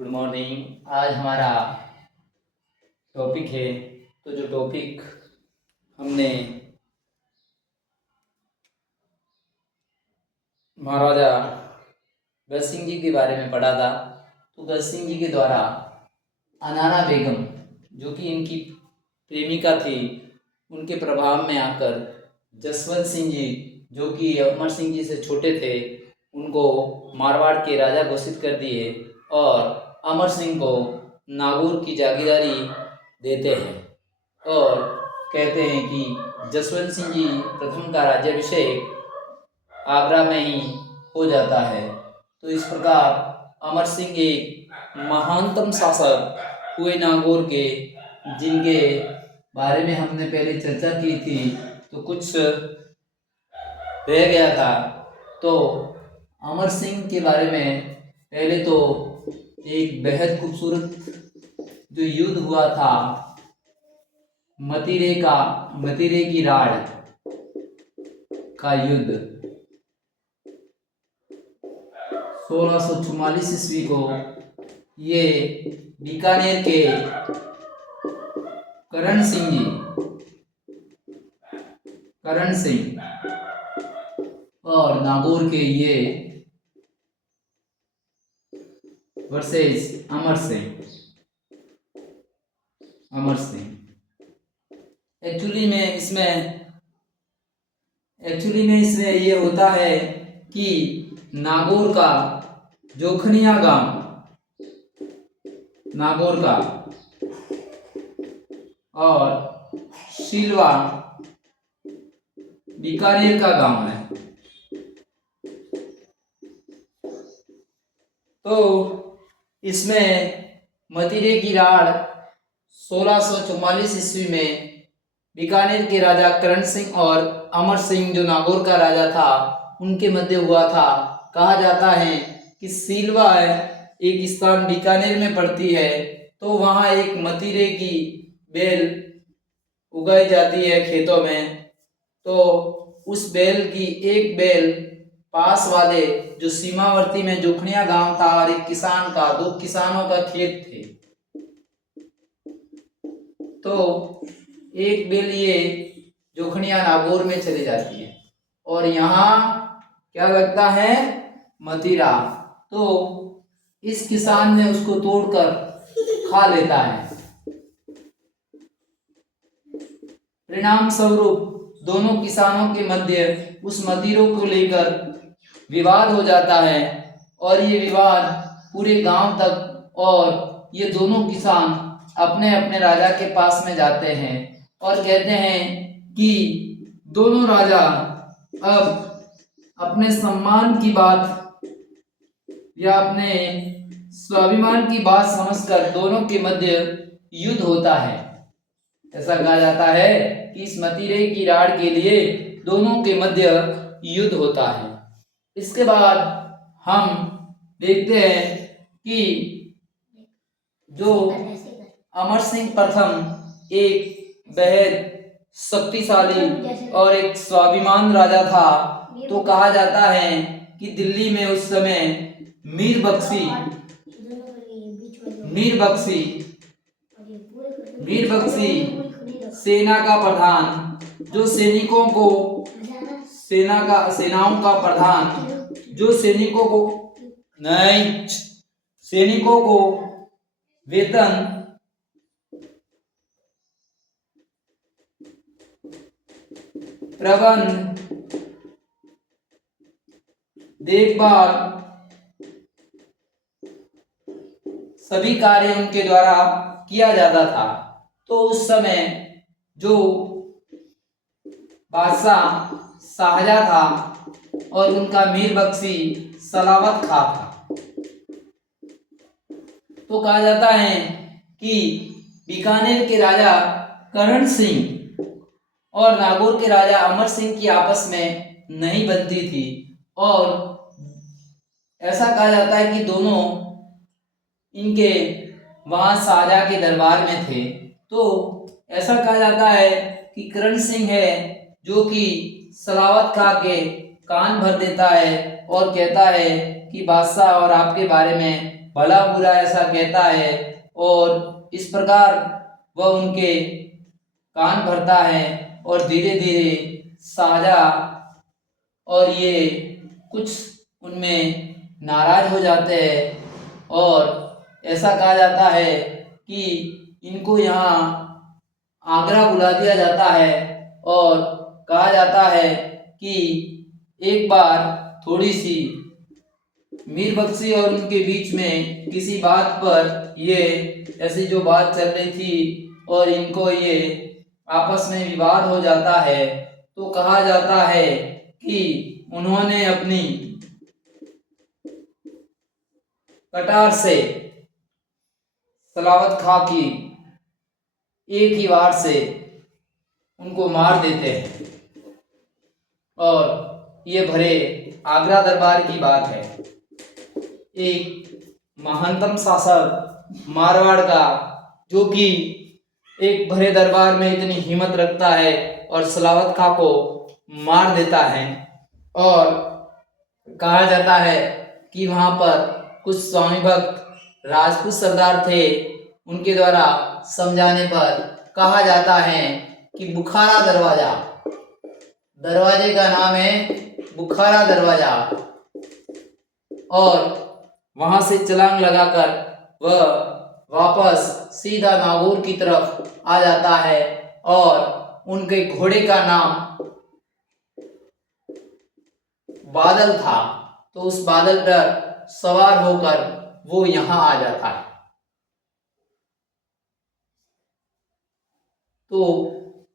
Good morning. आज हमारा topic है, तो जो टॉपिक हमने महाराजा भगत सिंह जी के बारे में पढ़ा था, तो भगत सिंह जी के द्वारा अनाना बेगम, जो कि इनकी प्रेमिका थी, उनके प्रभाव में आकर जसवंत सिंह जी, जो कि अमर सिंह जी से छोटे थे, उनको मारवाड़ के राजा घोषित कर दिए और अमर सिंह को नागौर की जागीरदारी देते हैं और कहते हैं कि जसवंत सिंह जी प्रथम का राज्याभिषेक आगरा में ही हो जाता है। तो इस प्रकार अमर सिंह एक महानतम शासक हुए नागौर के, जिनके बारे में हमने पहले चर्चा की थी, तो कुछ रह गया था। तो अमर सिंह के बारे में पहले तो एक बेहद खूबसूरत जो युद्ध हुआ था, मतीरे की राड़ का युद्ध 1644 ईस्वी को, ये बीकानेर के करण सिंह और नागौर के ये वर्सेस अमर सिंह। एक्चुअली में इसमें ये होता है कि नागौर का जोखनिया गांव, नागौर का और शिलवा बीकानेर का गांव है। तो इसमें मतीरे की राड़ 1644 ईस्वी में बीकानेर के राजा करण सिंह और अमर सिंह, जो नागौर का राजा था, उनके मध्य हुआ था। कहा जाता है कि सिलवा एक स्थान बीकानेर में पड़ती है, तो वहाँ एक मतीरे की बेल उगाई जाती है खेतों में। तो उस बेल की एक बेल पास वाले जो सीमावर्ती में जोखनिया गांव था और एक किसान का, दो किसानों का खेत थे, तो एक बेल ये जोखनिया नागौर में चली जाती है और यहाँ क्या लगता है, मतीरा। तो इस किसान ने उसको तोड़कर खा लेता है। परिणाम स्वरूप दोनों किसानों के मध्य उस मतीरों को लेकर विवाद हो जाता है और ये विवाद पूरे गांव तक, और ये दोनों किसान अपने अपने राजा के पास में जाते हैं और कहते हैं कि दोनों राजा अब अपने सम्मान की बात या अपने स्वाभिमान की बात समझकर दोनों के मध्य युद्ध होता है। ऐसा कहा जाता है कि इस मतीरे की राड़ के लिए दोनों के मध्य युद्ध होता है। इसके बाद हम देखते हैं कि जो अमर सिंह प्रथम एक बेहद शक्तिशाली और एक स्वाभिमान राजा था। तो कहा जाता है कि दिल्ली में उस समय मीर बख्शी सेना का प्रधान, जो सेनाओं का प्रधान, जो सैनिकों को वेतन प्रबंध, देखभाल, सभी कार्य उनके द्वारा किया जाता था। तो उस समय जो बादशाह शाहजहां था और उनका मीर बख्शी सलावत खां था। तो कहा जाता है कि बीकानेर के राजा करण सिंह और नागौर के राजा अमर सिंह की आपस में नहीं बनती थी और ऐसा कहा जाता है कि दोनों इनके वहां शाहजहां के दरबार में थे। तो ऐसा कहा जाता है कि करण सिंह है जो कि सलावत खां के कान भर देता है और कहता है कि बादशाह और आपके बारे में भला बुरा ऐसा कहता है और इस प्रकार वह उनके कान भरता है और धीरे धीरे शाहजहां और ये कुछ उनमें नाराज हो जाते हैं और ऐसा कहा जाता है कि इनको यहाँ आगरा बुला दिया जाता है और कहा जाता है कि एक बार थोड़ी सी मीर बख्शी और उनके बीच में किसी बात पर ये ऐसी जो बात चल रही थी और इनको ये आपस में विवाद हो जाता है, तो कहा जाता है कि उन्होंने अपनी कटार से सलावत खां की एक ही वार से उनको मार देते हैं। और ये भरे आगरा दरबार की बात है। एक महानतम शासक मारवाड़ का, जो कि एक भरे दरबार में इतनी हिम्मत रखता है और सलावत खां को मार देता है। और कहा जाता है कि वहां पर कुछ स्वामी भक्त राजपूत सरदार थे, उनके द्वारा समझाने पर कहा जाता है कि बुखारा दरवाजा, दरवाजे का नाम है बुखारा दरवाजा, और वहां से छलांग लगाकर वह वापस सीधा नागौर की तरफ आ जाता है और उनके घोड़े का नाम बादल था, तो उस बादल पर सवार होकर वो यहां आ जाता है। तो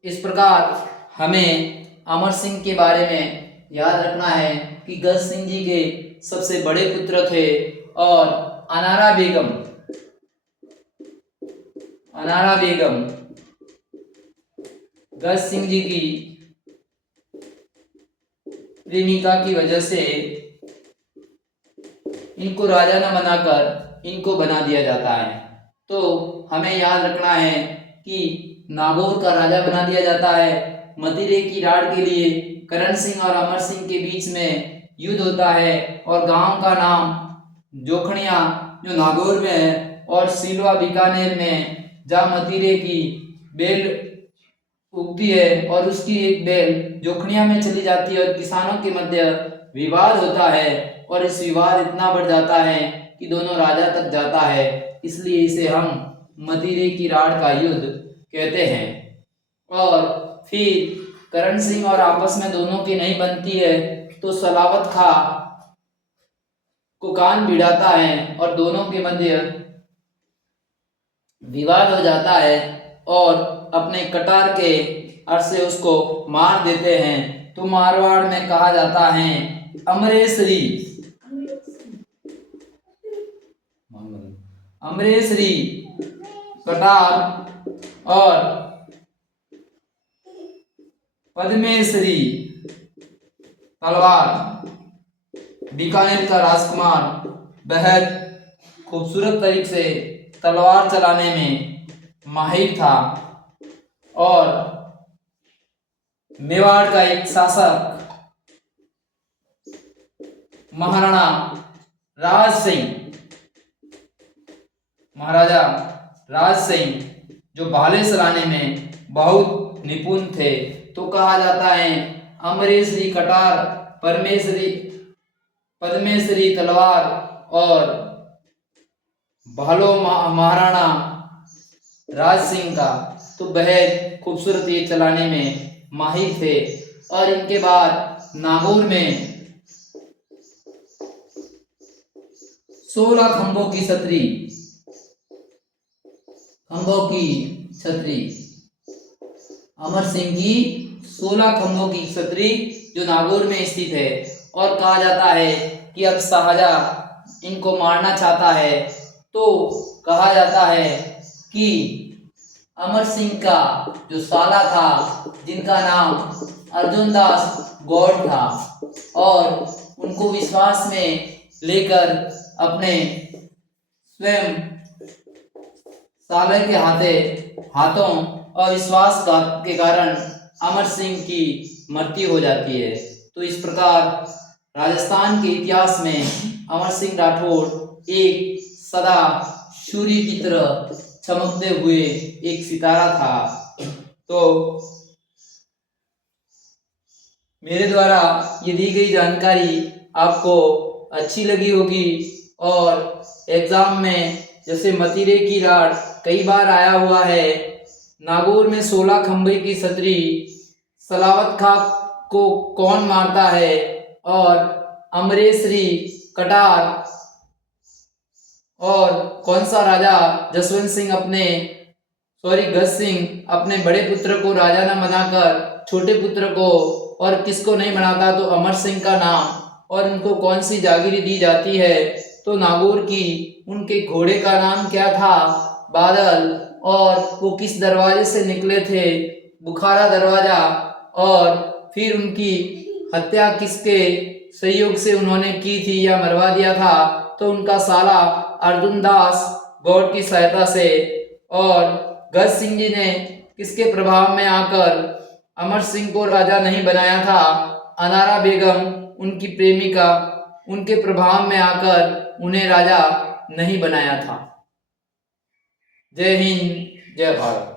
इस प्रकार हमें अमर सिंह के बारे में याद रखना है कि गज सिंह जी के सबसे बड़े पुत्र थे और अनारा बेगम गज सिंह जी की प्रेमिका की वजह से इनको राजा न बनाकर इनको बना दिया जाता है। तो हमें याद रखना है कि नागौर का राजा बना दिया जाता है। मदिरे की राड़ के लिए करण सिंह और अमर सिंह के बीच में युद्ध होता है और गांव का नाम जोखड़िया जो नागौर में है और सिलवा बीकानेर में, जहाँ मदिरे की बेल उगती है और उसकी एक बेल जोखड़िया में चली जाती है और किसानों के मध्य विवाद होता है और इस विवाद इतना बढ़ जाता है कि दोनों राजा तक जाता है, इसलिए इसे हम मदिरे की राड़ का युद्ध कहते हैं। और फिर करण सिंह और आपस में दोनों की नहीं बनती है तो सलावत खां को कान भिड़ाता है और दोनों के मध्य विवाद हो जाता है और अपने कटार के अर से उसको मार देते हैं। तो मारवाड़ में कहा जाता है अमरेशरी कटार और पद्मेश्वरी तलवार। बीकानेर का राजकुमार बेहद खूबसूरत तरीके से तलवार चलाने में माहिर था और मेवाड़ का एक शासक महाराणा महाराजा राज सिंह जो भाले चलाने में बहुत निपुण थे। तो कहा जाता है अमरेशरी कटार, पद्मेश्वरी तलवार और भालो महाराणा राज सिंह का तो बेहद खूबसूरत ये चलाने में माहिर थे। और इनके बाद नागौर में 16 खंभों की छतरी अमर सिंह की 16 खंभों की छतरी जो नागौर में स्थित है। और कहा जाता है कि अब शाहजहां इनको मारना चाहता है, तो कहा जाता है कि अमर सिंह का जो साला था जिनका नाम अर्जुन दास गौड़ था, और उनको विश्वास में लेकर अपने स्वयं साले के हाथों अविश्वास के कारण अमर सिंह की मृत्यु हो जाती है। तो इस प्रकार राजस्थान के इतिहास में अमर सिंह राठौड़ एक सदा सूर्य की तरह चमकते हुए एक सितारा था। तो मेरे द्वारा ये दी गई जानकारी आपको अच्छी लगी होगी और एग्जाम में जैसे मतीरे की राड कई बार आया हुआ है, नागौर में 16 खंभे की छतरी, सलावत खां को कौन मारता है और अमरेश्वरी कटार और कौन सा राजा गज सिंह अपने बड़े पुत्र को राजा न बनाकर छोटे पुत्र को, और किसको नहीं बनाता तो अमर सिंह का नाम, और उनको कौन सी जागीरी दी जाती है तो नागौर की। उनके घोड़े का नाम क्या था? बादल। और वो किस दरवाजे से निकले थे? बुखारा दरवाजा। और फिर उनकी हत्या किसके सहयोग से उन्होंने की थी या मरवा दिया था? तो उनका साला अर्जुन दास गौड़ की सहायता से। और गज सिंह जी ने किसके प्रभाव में आकर अमर सिंह को राजा नहीं बनाया था? अनारा बेगम उनकी प्रेमिका, उनके प्रभाव में आकर उन्हें राजा नहीं बनाया था। जय हिंद, जय भारत।